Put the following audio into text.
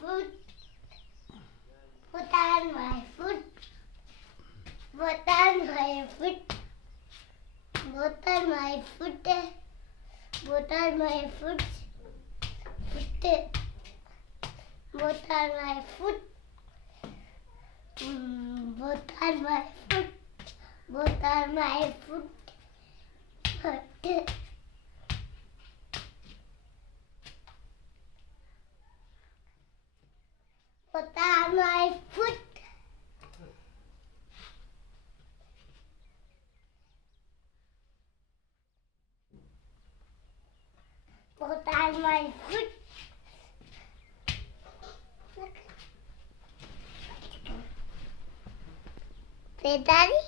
foot. Bhotaar my foot. Bhotaar my foot. Bhotaar my foot. Bhotaar my foot. Bhotaar my foot. Bhotaar my foot. Bhotaar my foot. Bhotaar my foot. Bhotaar my foot. Say, Daddy.